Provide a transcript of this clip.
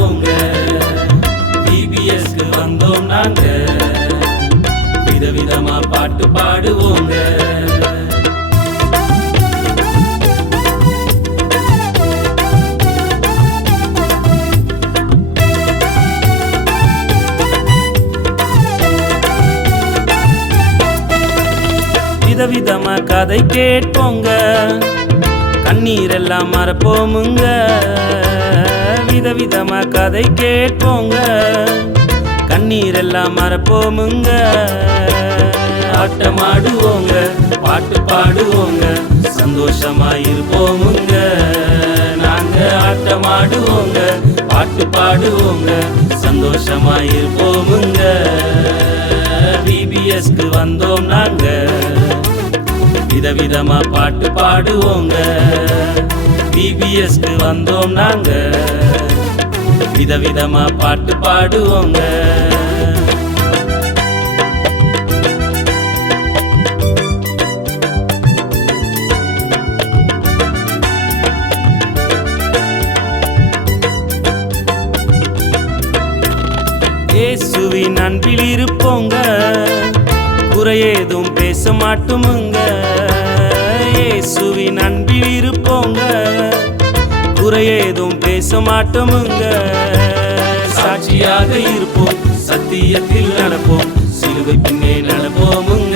பாடுவோங்க. VBSக்கு வந்தோம் நாங்க, விதவிதமா பாட்டு பாடுவோங்க. விதவிதமா கதை கேட்போங்க, கண்ணீரெல்லாம் மறப்போமுங்க. விதவிதமா கதை கேட்போங்க, கண்ணீரெல்லாம் மறப்போமுங்க. ஆட்டமாடுவோங்க, பாட்டு பாடுவோங்க, சந்தோஷமா இருப்போமுங்க. நாங்க ஆட்டமாடுவோங்க, பாட்டு பாடுவோங்க, சந்தோஷமா இருப்போமுங்க. VBSக்கு வந்தோம் நாங்க, விதவிதமா பாட்டு பாடுவோங்க. VBSக்கு வந்தோம் நாங்க, விதவிதமா பாட்டு பாடுவோங்க. இயேசுவின் அன்பில் இருப்போங்க, குறையேதும் பேச மாட்டோமுங்க. இயேசுவின் அன்பில் இருப்போங்க, குறையேதும் பேச மாட்டோமுங்க. சாட்சியாக இருப்போம், சத்தியத்தில் நடப்போம், சிலுவை பின்னே நடப்போமுங்க.